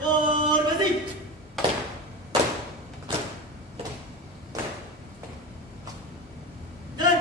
Formasi. Jalan.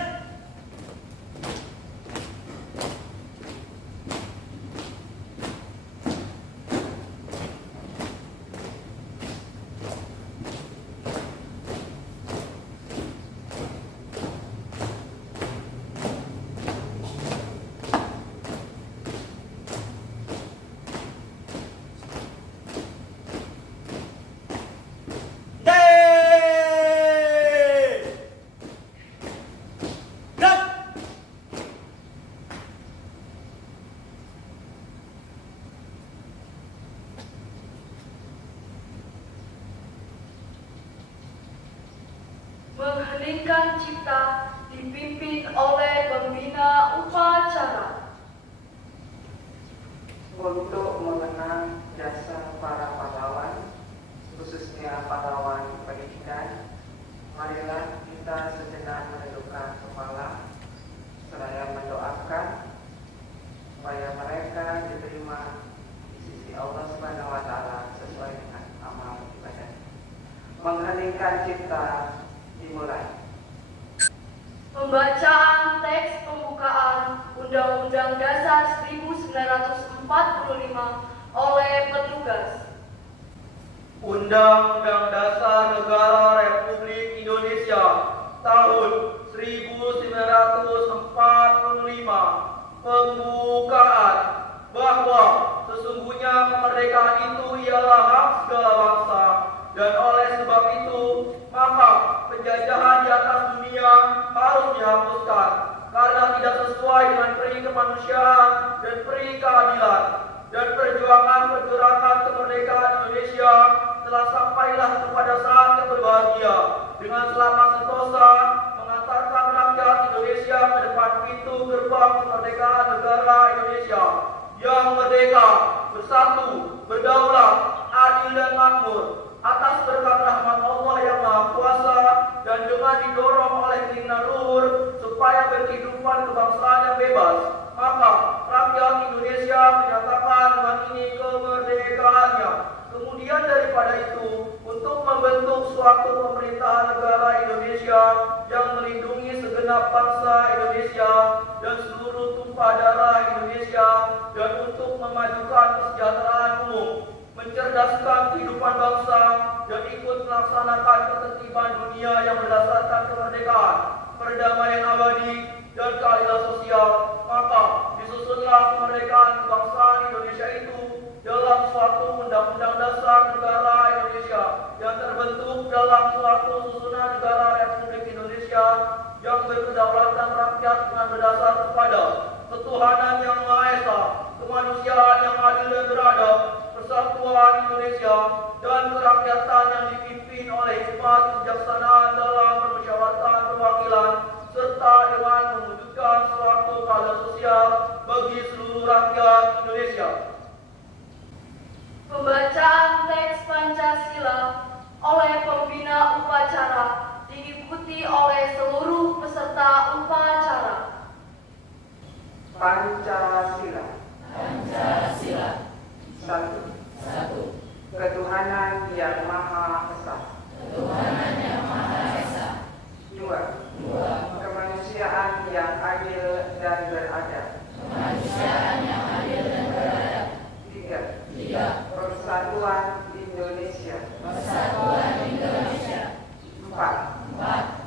Mengheningkan cipta dipimpin oleh pembina upacara. Untuk mengenang jasa para pahlawan, khususnya pahlawan pendidikan, marilah kita sejenak menundukkan kepala, seraya mendoakan supaya mereka diterima di sisi Allah Subhanahu wa Ta'ala sesuai dengan amal ibadah. Mengheningkan cipta dimulai. Pembacaan teks pembukaan Undang-Undang Dasar 1945 oleh petugas. Undang-Undang Dasar Negara Republik Indonesia tahun 1945 pembukaan bahwa sesungguhnya kemerdekaan itu ialah hak segala bangsa, dan oleh sebab itu maka penjajahan di atas dunia harus dihapuskan karena tidak sesuai dengan peri kemanusiaan dan peri keadilan. Dan perjuangan pergerakan kemerdekaan Indonesia telah sampailah kepada saat yang berbahagia dengan selamat sentosa mengantarkan rakyat Indonesia ke depan pintu gerbang kemerdekaan negara Indonesia yang merdeka, bersatu, berdaulat, adil dan makmur atas berkat rahmat Allah yang Maha Kuasa, dan dengan didorong oleh keinginan luhur supaya berkehidupan kebangsaan yang bebas, maka rakyat Indonesia menyatakan dengan ini kemerdekaannya. Kemudian daripada itu, untuk membentuk suatu pemerintahan negara Indonesia yang melindungi segenap bangsa Indonesia dan seluruh tumpah darah Indonesia, dan untuk memajukan kesejahteraan umum, mencerdaskan kehidupan bangsa, dan ikut melaksanakan ketertiban dunia yang berdasarkan kemerdekaan, perdamaian abadi, dan keadilan sosial, maka disusunlah kemerdekaan kebangsaan Indonesia itu dalam suatu undang-undang dasar negara Indonesia yang terbentuk dalam suatu susunan negara Republik Indonesia yang berkedaulatan rakyat dengan berdasar kepada ketuhanan yang Maha Esa, kemanusiaan yang adil dan beradab, persatuan Indonesia, dan kerakyatan yang dipimpin oleh hikmat kebijaksanaan dalam permusyawaratan perwakilan, serta dengan mewujudkan suatu keadilan sosial bagi seluruh rakyat Indonesia. Pembacaan teks Pancasila oleh pembina upacara diikuti oleh seluruh peserta upacara. Pancasila. Pancasila. Satu. Ketuhanan yang Maha Esa. Ketuhanan yang Maha Esa. Dua. Kemanusiaan yang adil dan beradab. Kemanusiaan yang adil dan beradab. Tiga. Persatuan Indonesia. Persatuan Indonesia. Empat.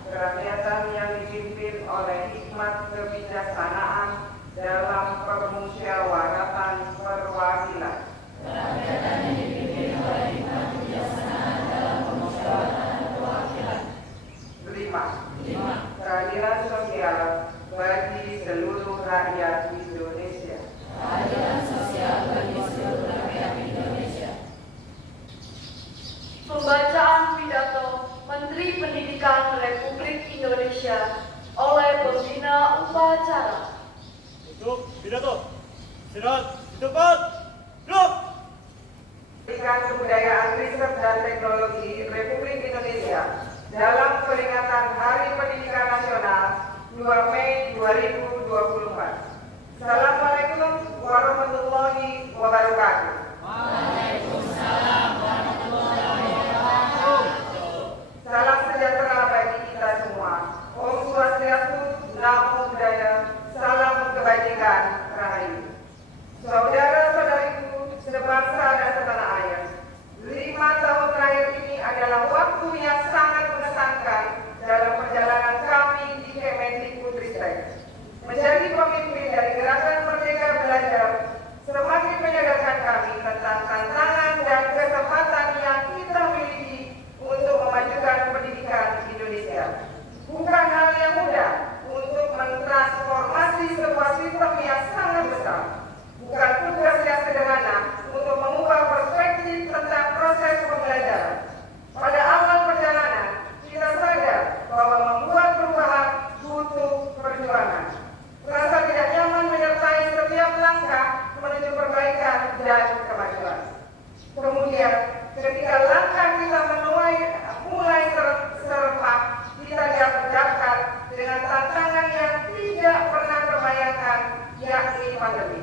Kerakyatan yang dipimpin oleh hikmat kebijaksanaan dalam permusyawaratan perwakilan. Kerakyatan yang dipimpin oleh hikmat kebijaksanaan dalam permusyawaratan perwakilan. Lima. 5. Keadilan sosial bagi seluruh rakyat Indonesia. Keadilan sosial bagi seluruh rakyat Indonesia. Pembacaan pidato Menteri Pendidikan Republik Indonesia oleh pembina upacara. Untuk pidato. Silakan di tempat. Duduk. Pendidikan Kebudayaan Riset dan Teknologi Republik Indonesia dalam peringatan Hari Pendidikan Nasional 2 Mei 2024. Assalamualaikum warahmatullahi wabarakatuh. Waalaikumsalam Kemudian ketika langkah kita mulai serempak, kita dihadapkan dengan tantangan yang tidak pernah terbayangkan, yakni pandemi.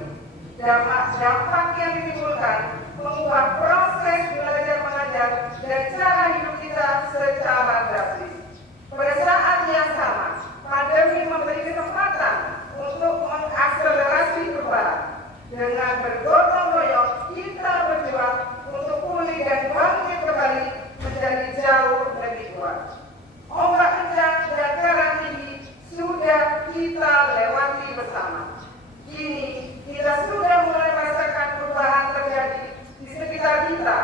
Dampak yang ditimbulkan mengubah proses belajar mengajar dan cara hidup kita secara drastis. Pada saat yang sama, pandemi memberi kesempatan untuk mengakselerasi perubahan. Dengan bergotong royong, kita berjuang untuk pulih dan bangkit kembali menjadi jauh lebih kuat. Ombak kencang dan karang tinggi sudah kita lewati bersama. Kini kita sudah mulai merasakan perubahan terjadi di sekitar kita,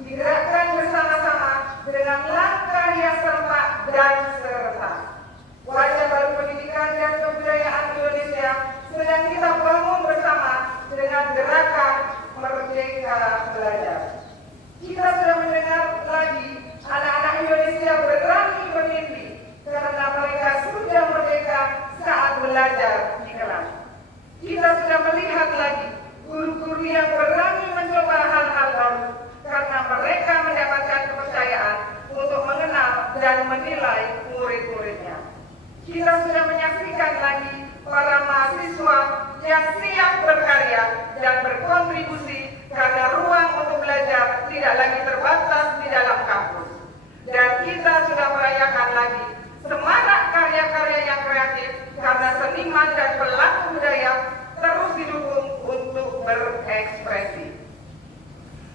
digerakkan bersama-sama dengan langkah yang serempak dan serentak. Wajah baru pendidikan dan kebudayaan Indonesia sedang kita bangun bersama dengan gerakan Merdeka Belajar. Kita sudah mendengar lagi anak-anak Indonesia berani bermimpi karena mereka sudah merdeka saat belajar di kelas. Kita sudah melihat lagi guru-guru yang berani mencoba hal-hal baru karena mereka mendapatkan kepercayaan untuk mengenal dan menilai murid-muridnya. Kita sudah menyaksikan lagi para mahasiswa yang siap berkarya dan berkontribusi karena ruang untuk belajar tidak lagi terbatas di dalam kampus. Dan kita sudah merayakan lagi semarak karya-karya yang kreatif karena seniman dan pelaku budaya terus didukung untuk berekspresi.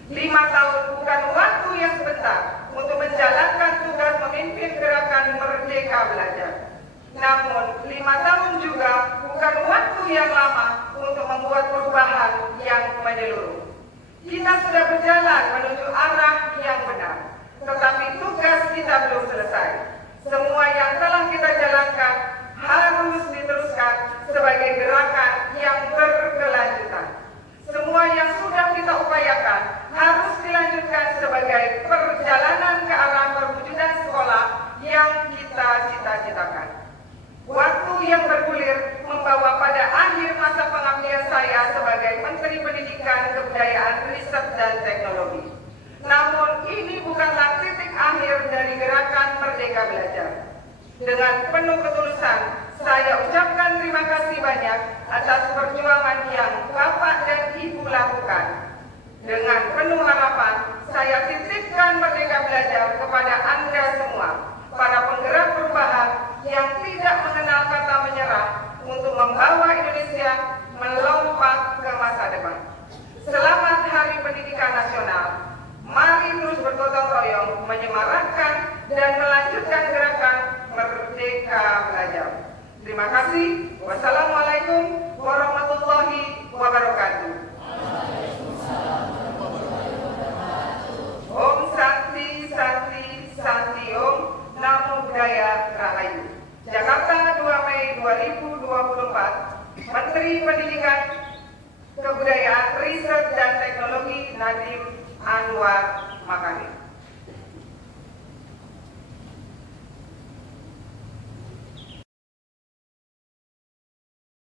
5 tahun bukan waktu yang sebentar untuk menjalankan tugas memimpin gerakan Merdeka Belajar. Namun 5 tahun juga bukan waktu yang lama untuk membuat perubahan yang menyeluruh. Kita sudah berjalan menuju arah yang benar, tetapi tugas kita belum selesai. Semua yang telah kita jalankan harus diteruskan sebagai gerakan yang berkelanjutan. Semua yang sudah kita upayakan harus dilanjutkan sebagai perjalanan ke arah perwujudan sekolah yang kita cita-citakan. Waktu yang bergulir membawa pada akhir masa pengabdian saya sebagai Menteri Pendidikan, Kebudayaan, Riset, dan Teknologi. Namun ini bukanlah titik akhir dari gerakan Merdeka Belajar. Dengan penuh ketulusan, saya ucapkan terima kasih banyak atas perjuangan yang Bapak dan Ibu lakukan. Dengan penuh harapan, saya titipkan Merdeka Belajar kepada Anda semua, para penggerak perubahan yang tidak mengenal kata menyerah untuk membawa Indonesia melompat ke masa depan. Selamat Hari Pendidikan Nasional. Mari terus bergotong royong menyemarakkan dan melanjutkan gerakan Merdeka Belajar. Terima kasih. Wassalamualaikum warahmatullahi wabarakatuh. Om Santi Santi Santi Om. Namo Buddhaya Rahayu. Jakarta 2 Mei 2024. Menteri Pendidikan, Kebudayaan, Riset, dan Teknologi Nadiem Anwar Makarim.